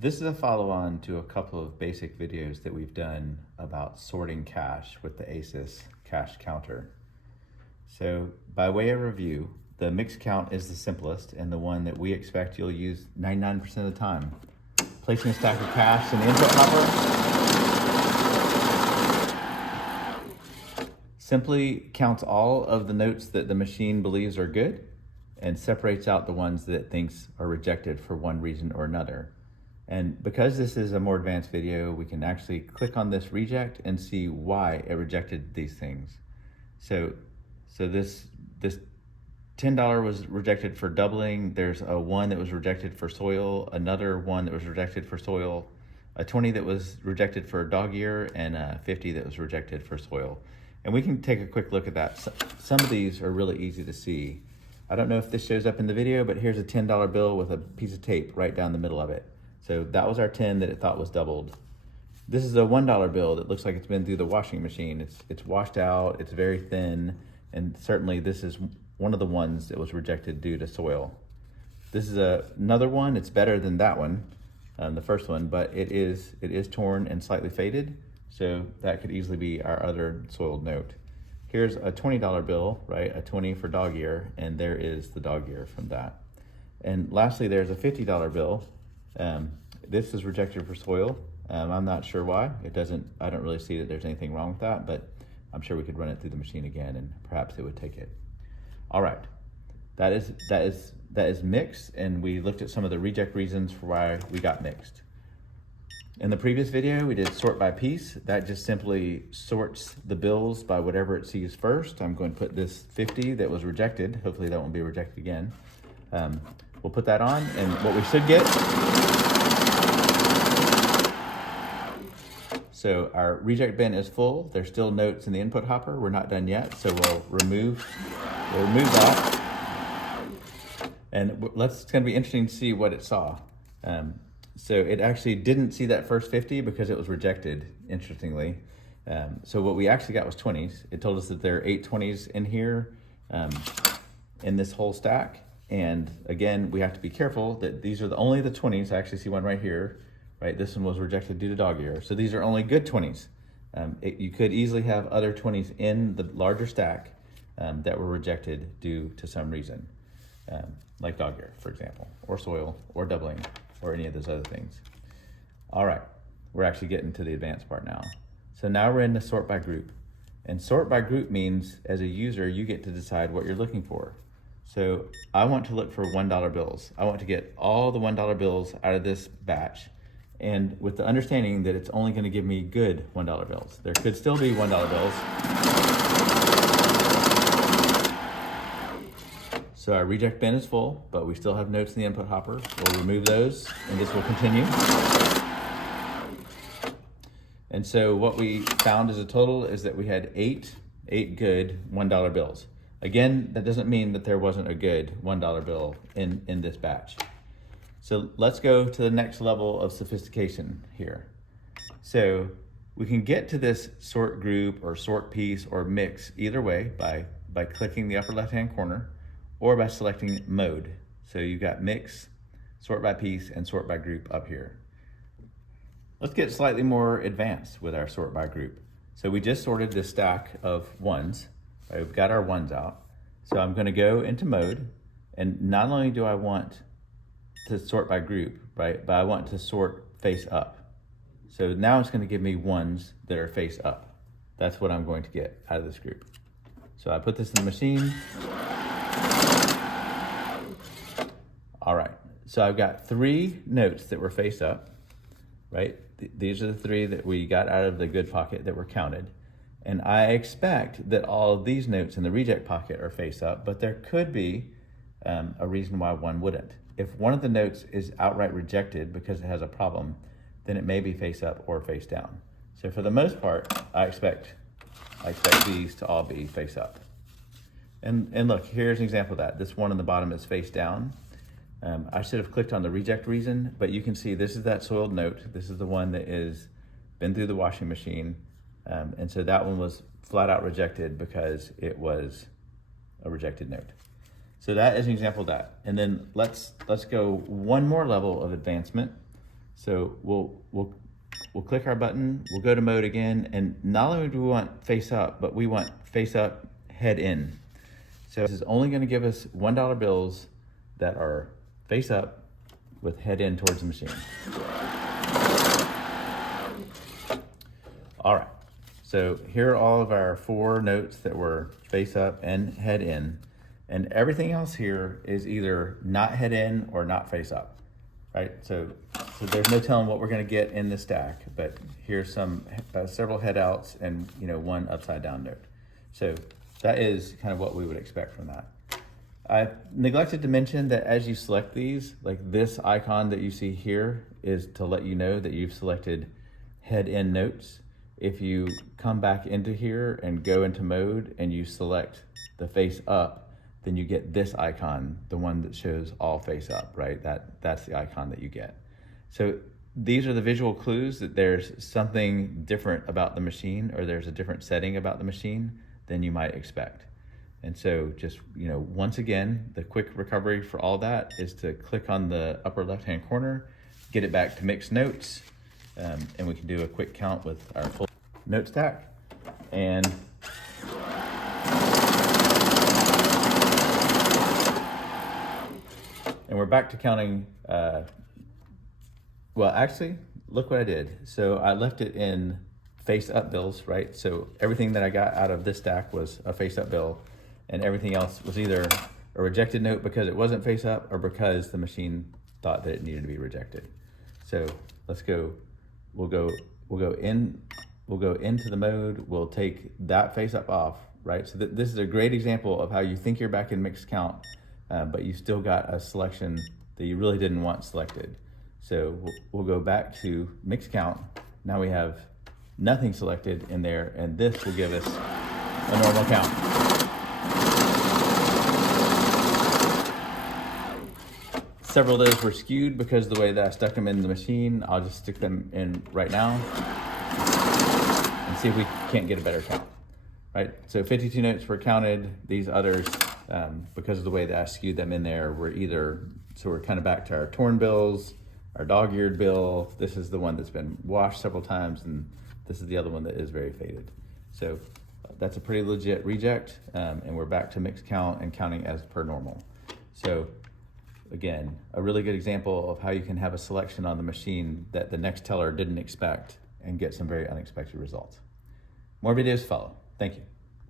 This is a follow-on to a couple of basic videos that we've done about sorting cache with the Asys cache counter. So by way of review, the mix count is the simplest and the one that we expect you'll use 99% of the time. Placing a stack of cache in the input hopper simply counts all of the notes that the machine believes are good and separates out the ones that it thinks are rejected for one reason or another. And because this is a more advanced video, we can actually click on this reject and see why it rejected these things. So this $10 was rejected for doubling. There's a 1 that was rejected for soil, another 1 that was rejected for soil, a 20 that was rejected for dog ear, and a 50 that was rejected for soil. And we can take a quick look at that. Some of these are really easy to see. I don't know if this shows up in the video, but here's a $10 bill with a piece of tape right down the middle of it. So that was our 10 that it thought was doubled. This is a $1 bill that looks like it's been through the washing machine. It's washed out, it's very thin, and certainly this is one of the ones that was rejected due to soil. This is another one. It's better than that one, the first one, but it is torn and slightly faded, so that could easily be our other soiled note. Here's a $20 bill, right? A 20 for dog ear, and there is the dog ear from that. And lastly, there's a $50 bill. This is rejected for soil. I'm not sure why. I don't really see that there's anything wrong with that, but I'm sure we could run it through the machine again and perhaps it would take it. All right, that is mixed, and we looked at some of the reject reasons for why we got mixed. In the previous video, we did sort by piece. That just simply sorts the bills by whatever it sees first. I'm going to put this 50 that was rejected. Hopefully that won't be rejected again. We'll put that on, and what we should get, so our reject bin is full. There's still notes in the input hopper. We're not done yet, so we'll remove that. And it's gonna be interesting to see what it saw. So it actually didn't see that first 50 because it was rejected, interestingly. So what we actually got was 20s. It told us that there are 8 20s in here, in this whole stack. And again, we have to be careful that these are only the 20s. I actually see one right here, right? This one was rejected due to dog ear. So these are only good 20s. You could easily have other 20s in the larger stack that were rejected due to some reason, like dog ear, for example, or soil, or doubling, or any of those other things. All right, we're actually getting to the advanced part now. So now we're in the sort by group. And sort by group means, as a user, you get to decide what you're looking for. So I want to look for $1 bills. I want to get all the $1 bills out of this batch, and with the understanding that it's only going to give me good $1 bills. There could still be $1 bills. So our reject bin is full, but we still have notes in the input hopper. We'll remove those, and this will continue. And so what we found as a total is that we had eight good $1 bills. Again, that doesn't mean that there wasn't a good $1 bill in this batch. So let's go to the next level of sophistication here. So we can get to this sort group or sort piece or mix either way by clicking the upper left-hand corner or by selecting mode. So you've got mix, sort by piece, and sort by group up here. Let's get slightly more advanced with our sort by group. So we just sorted this stack of ones. Right, we've got our ones out. So I'm gonna go into mode, and not only do I want to sort by group, right, but I want to sort face up. So now it's gonna give me ones that are face up. That's what I'm going to get out of this group. So I put this in the machine. All right, so I've got 3 notes that were face up, right? These are the 3 that we got out of the good pocket that were counted. And I expect that all of these notes in the reject pocket are face up, but there could be a reason why one wouldn't. If one of the notes is outright rejected because it has a problem, then it may be face up or face down. So for the most part, I expect these to all be face up. And look, here's an example of that. This one on the bottom is face down. I should have clicked on the reject reason, but you can see this is that soiled note. This is the one that is been through the washing machine. And so that one was flat out rejected because it was a rejected note. So that is an example of that. And then let's go one more level of advancement. So we'll click our button, we'll go to mode again, and not only do we want face up, but we want face up, head in. So this is only going to give us $1 bills that are face up with head in towards the machine. All right, so here are all of our 4 notes that were face up and head in, and everything else here is either not head in or not face up, right? So there's no telling what we're going to get in the stack, but here's some several head outs and 1 upside down note. So that is kind of what we would expect from that. I neglected to mention that as you select these, like this icon that you see here is to let you know that you've selected head in notes. If you come back into here and go into mode and you select the face up, then you get this icon, the one that shows all face up, right? That's the icon that you get. So these are the visual clues that there's something different about the machine, or there's a different setting about the machine than you might expect. And so just, once again, the quick recovery for all that is to click on the upper left-hand corner, get it back to mixed notes, and we can do a quick count with our full note stack. And we're back to counting, well, actually, look what I did. So I left it in face up bills, right? So everything that I got out of this stack was a face up bill, and everything else was either a rejected note because it wasn't face up or because the machine thought that it needed to be rejected. So let's go, we'll go into the mode, we'll take that face up off, right? So this is a great example of how you think you're back in mixed count, but you still got a selection that you really didn't want selected. So we'll go back to mixed count. Now we have nothing selected in there, and this will give us a normal count. Several of those were skewed because of the way that I stuck them in the machine. I'll just stick them in right now and see if we can't get a better count, right? So 52 notes were counted. These others, because of the way that I skewed them in there, were either, so we're kind of back to our torn bills, our dog-eared bill. This is the one that's been washed several times, and this is the other one that is very faded. So that's a pretty legit reject, and we're back to mixed count and counting as per normal. So again, a really good example of how you can have a selection on the machine that the next teller didn't expect and get some very unexpected results. More videos follow. Thank you.